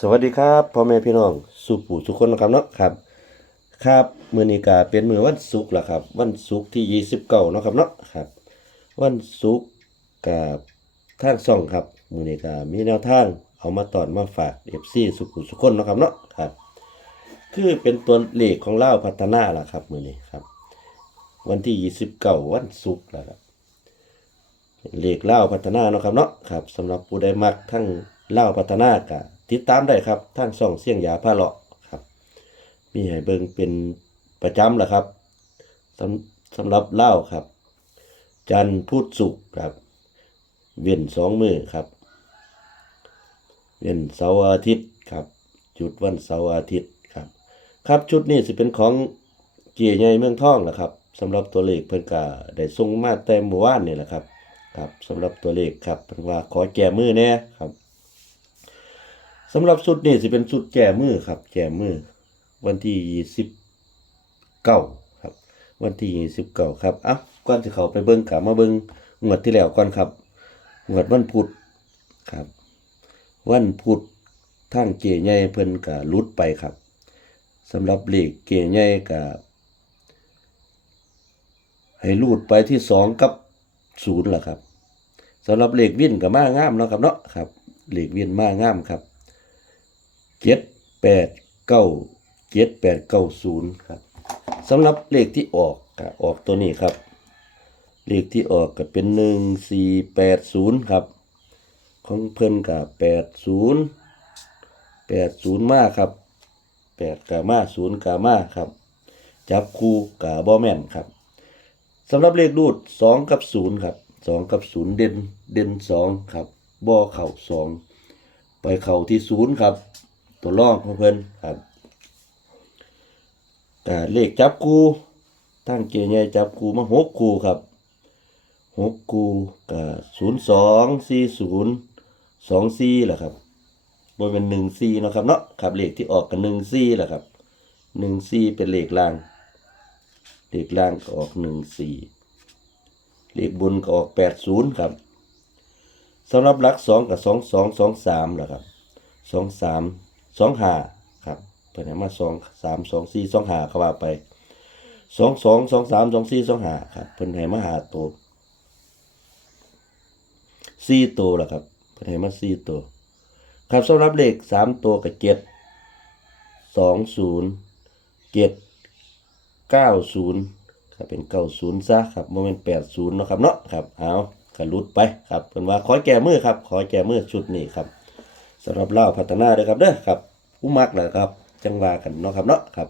สวัสดีครับพ่อแม่พี่น้องสุปู่ทุกคนนะครับเนาะครับ ครับมื้อนี้ก็เป็นมื้อวันศุกร์ล่ะครับ วันศุกร์ที่29เนาะครับเนาะครับ วันศุกร์กับทางช่องครับมื้อนี้ก็มีแนวทางเอามาตอนมาฝาก FC สุปู่ทุกคนเนาะครับเนาะครับ คือเป็นตัวเลขของเลาพัฒนาล่ะครับมื้อนี้ครับ วันที่29วันศุกร์ล่ะครับเลขเล่าพัฒนาเนาะครับเนาะครับสำหรับผู้ใดมักทั้งเล่าพัฒนาก็ ติดตามได้ครับทั้งช่องเสียงยาพาเลาะครับ มีให้เบิ่งเป็นประจำแหละครับสำสำหรับเล่าครับ จันพุธศุกครับ เว้นสองมือครับ เว้นเสาร์อาทิตย์ครับจุดวันเสาร์อาทิตย์ครับ ครับชุดนี้สิเป็นของเกียร์ใหญ่เมืองทองแหละครับสำหรับตัวเลขเพิ่นก็ได้ส่งมาแต่เมื่อวานนี่แหละครับครับสำหรับตัวเลขครับเพิ่นว่าขอแก้มือแน่ครับ สำหรับชุดนี้สิเป็นชุดแก้มือครับ แก้มือ วันที่ยี่สิบเก้าครับ วันที่ยี่สิบเก้าครับอะก่อนจะเข้าไปเบิ่งกะมาเบิ่งงวดที่แล้วก่อนครับงวดวันพุธครับ วันพุธทางเกยใหญ่เพิ่นก็หลุดไปครับสำหรับเลขเกยใหญ่ก็ให้รูดไปที่สองกับศูนย์ล่ะครับสำหรับเลขวิ่นก็มางามเนาะครับเนาะครับเลขวิ่นมางามครับ เจ็ดแปดเก้าเจ็ดแปดเก้าศูนย์ครับสำหรับเลขที่ออกก็ออกตัวนี้ครับ เลขที่ออกก็เป็นหนึ่งสี่แปดศูนย์ครับ ของเพิ่นกับแปดศูนย์แปดศูนย์มาครับแปดกามาศูนย์กามาครับ จับคู่กาบอแมนครับสำหรับเลขรูดสองกับศูนย์ครับสองกับศูนย์เด่นเด่นสองครับบอเข่าสองไปเข่าที่ศูนย์ครับ ตัวล่องของเพิ่นครับแต่เลขจับคู่ตั้งเกียร์ใหญ่จับคู่มาหกคู่ครับหกกูกับศูนย์สองสี่ศูนย์สองสี่แหละครับบนเป็นหนึ่งสี่นาะครับเนาะครับเลขที่ออกกันหนึ่งสี่แหละครับหนึ่งสี่เป็นเลขล่างเลขล่างก็ออกหนึ่งสี่เลขบนก็ออกแปดศูนย์ครับสำหรับหลักสองกับสองสองสองสามแหละครับสองสาม สองห้าครับเพิ่นให้มาสองสามสองสี่สองห้าเขาว่าไปสองสองสองสามสองสี่สองห้าครับเพิ่นให้มาหาตัวสี่ตัวละครับเพิ่นให้มาสี่ตัวครับสำหรับเลขสามตัวกับเจ็ดสองศูนย์เจ็ดเก้าศูนย์ครับเป็นเก้าศูนย์ซะครับโมเมนต์แปดศูนย์เนาะครับเนาะครับเอากระลุดไปครับเป็นว่าขอแก้มือครับ ขอแก้มือชุดนี้ครับ สำหรับเล่าพัฒนาเด้อครับเด้อครับผู้มักนะครับ จังว่ากันเนาะครับเนาะครับ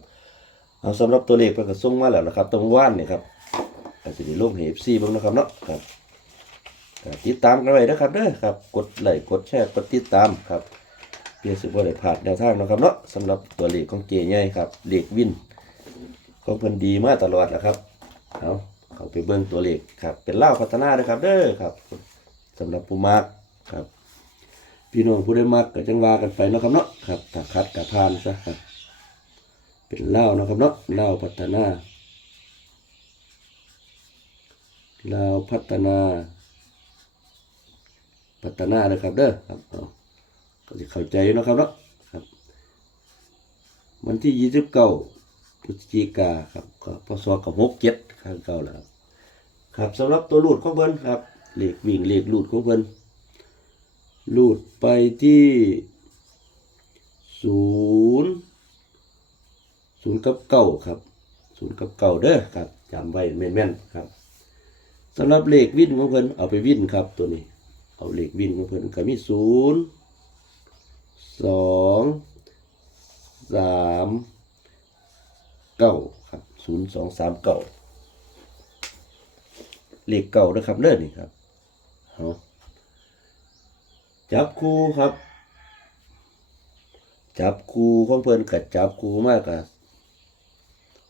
เอาสำหรับตัวเลขเพิ่นก็ส่งมาแล้วนะครับตรงว่านนี่ครับก็สิได้ลงให้ FC เบิ่งนะครับเนาะครับก็ติดตามกันไว้นะครับเด้อครับ กดไลค์กดแชร์กดติดตามครับเพื่อสิบ่ได้พลาดแนวทางเนาะครับเนาะสำหรับตัวเลขของเก๋ใหญ่ครับเลขวินของเพิ่นดีมาตลอดแหละครับเอาเขาไปเบิ่งตัวเลขครับ เป็นเล่าพัฒนาด้อครับ เด้อครับสำหรับผู้มักครับ พี่น้องผู้ได้มักก็จังว่ากันไปนะครับเนาะครับถ้าคัดกับพานซะครับ เป็นเล่านะครับเนาะเล่าพัฒนาเลาพัฒนา พัฒนาเลยครับเด้อครับเอาก็จะเข้าใจนะครับเนาะครับวันที่ยี่สิบเก้าพฤศจิกาครับก็พศกับหกเจ็ดข้างเก่าแล้วครับสำหรับตัวลูดของเพิ่นครับเลขวิ่งเลขลูดของเพิ่น หลูดไปที่ศูนย์ศูนย์กับเก้าครับศูนย์กับเก้าเด้อครับจำไว้แม่นๆครับสำหรับเลขวิ่นของเพิ่นเอาไปวิ่นครับตัวนี้ เอาเลขวินของเพิ่นก็มีศูนย์สองสามเก้าครับศูนย์สองสามเก้าเลขเก้านะครับเด้อนี่ครับเอา จับคู่ครับ จับคู่ของเพิ่นกับจับคู่มากกับ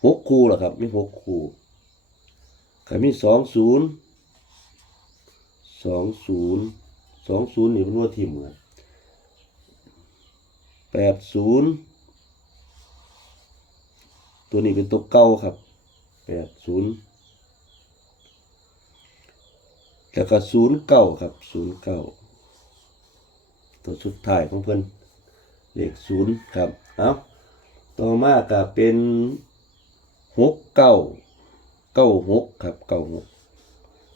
หกคู่แหละครับมีหกคู่ก็มีสองศูนย์สองศูนย์สองศูนย์นี่เป็นว่าทีมครับแปดศูนย์ตัวนี้เป็นตัวเก้าครับแปดศูนย์แล้วก็ศูนย์เก้าครับศูนย์เก้า ตัวสุดท้ายของเพื่อนเลขศูนย์ครับเอาต่อมาก็เป็นหกเก้าเก้าหกครับเก้าหก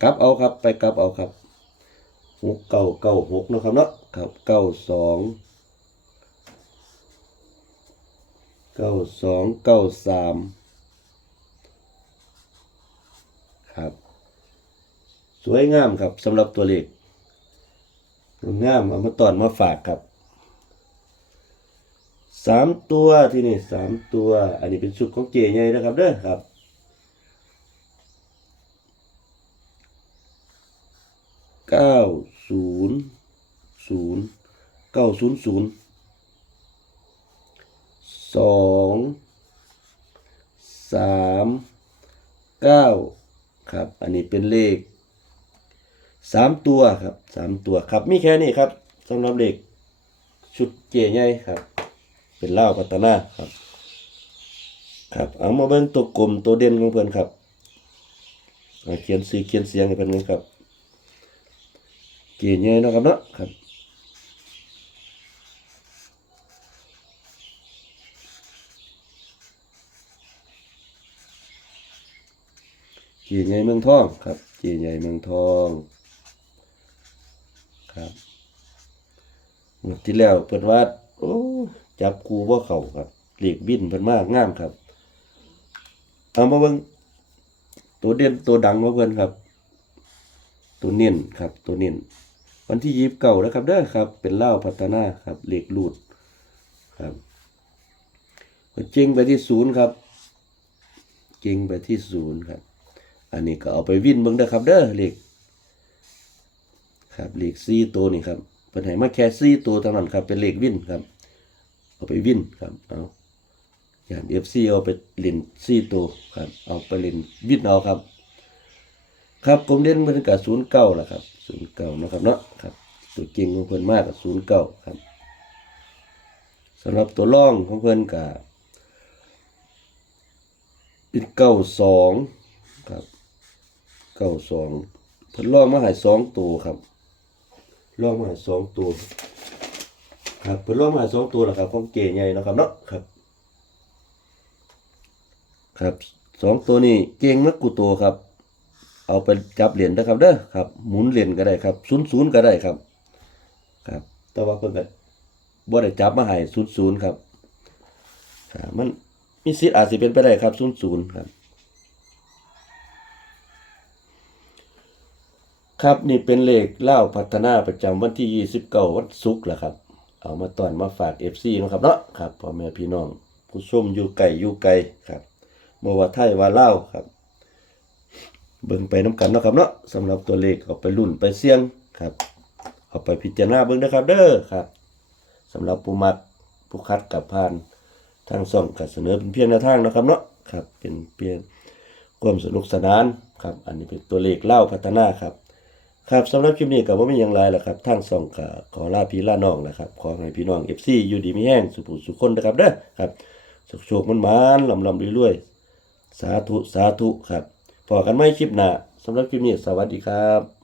กลับเอาครับไปกลับเอาครับหกเก้าเก้าหกนะครับเนาะครับเก้าสองเก้าสองเก้าสามครับ สวยงามครับสำหรับตัวเลข งามเอามาตอนมาฝากครับสามตัวที่นี่สามตัว อันนี้เป็นชุดของเจใหญ่นะครับเด้อครับเก้าศูนย์ศูนย์เก้าศูนย์ศูนย์สองสามเก้าครับ อันนี้เป็นเลข สามตัวครับสามตัวครับมีแค่นี้ครับสำหรับเลขชุดเจใหญ่ครับ เป็นเล่าวพัฒนาครับ ครับเอามาเบิ่งตัวกลมตัวเด่นของเพิ่อนครับเขียนสีเขียนเสียงให้เพิ่อนเลยครับเกียร์ใหญ่นะครับเนาะครับเกียร์ใหญ่เมืองทองครับเกียร์ใหญ่เมืองทองครับงวด ที่แล้วเพิ่นว่า โอ้จับกูบ่าเขาครับเหลขบินเพิ่นมากงามครับ เอามาเบิ่งตัวเด่นตัวดังของเพิ่นครับ ตัวเน้นครับ ตัวเน้นวันที่ยีบเก่าแล้วครับเด้อครับ เป็นเล่าพัฒนาครับเหลขรูดครับก็จริงไปที่ศูนย์ครับจริงไปที่ศูนย์ครับ อันนี้ก็เอาไปวิ่นเบิ่งเด้อครับเด้อเหลขครับเหลขสี่ตัวนี่ครับ เพิ่นให้มาแค่สี่ตัวเท่านั้นครับ เป็นเลขวิ่นครับ เอาไปวิ่นครับ เอาอย่างเอฟซีเอาไปเล่นสี่ตัวครับ เอาไปเล่นวิ่นเอาครับ ครับผมเล่นมันกับศูนย์เก้าแหละครับศูนย์เก้านะครับเนาะครับ ตัวเก่งของเพิ่อนมากกับศูนย์เก้าครับสำหรับตัวร่องของเพิ่อนกับเป็นเก้าสองครับเก้าสองเพิ่อนร่องมาหายสองตัวครับ ร่องมาใหายสองตัว ครับเพิ่นร่องมาใหายสองตัวแหละครับของเก๋ใหญ่นะครับเนาะครับ ครับสองตัวนี้เก่งนักกูโตครับ เอาไปจับเหรียญนะครับเด้อครับ หมุนเหรียญก็ได้ครับศูนย์ศูนย์ก็ได้ครับ ครับ แต่ว่าเพิ่นก็บ่ได้จับมาให้ศูนย์ศูนย์ครับครับมันมีสิทธิ์อาจสิเป็นไปได้ครับศูนย์ศูนย์ครับ ครับนี่เป็นเลขเล่าพัฒนาประจำวันที่29วันศุกร์แหละครับ เอามาตอนมาฝาก FC เนะครับเนาะครับพ่อแม่พี่น้อง ผู้ชมอยู่ไกลอยู่ไกลครับบ่ว่าไทยว่าเลาครับ เบิ่งไปน้ำกันเนาะครับเนาะสำหรับตัวเลขเอาไปรุ่นไปเสี่ยงครับ เอาไปพิจารณาเบิ่งนะครับเด้อครับสำหรับผู้มักผู้คัดกับผ่านทางส่องก็เสนอเป็นเพียงแนวทางนะครับเนาะครับเป็นเพียงความสนุกสนานครับ อันนี้เป็นตัวเลขเล่าพัฒนาครับ ครับสำหรับคลิปนี้ก็บ่มีหยังหลายล่ะครับทางส่องก็ขอลาพี่ลาน้องนะครับ ขอให้พี่น้อง FC อยู่ดีมีแห้งสุขสุขคนนะครับเด้อครับสุขโชคมันมานลำลำรวยๆสาธุสาธุครับพอกันไม่คลิปหน้าสำหรับคลิปนี้สวัสดีครับ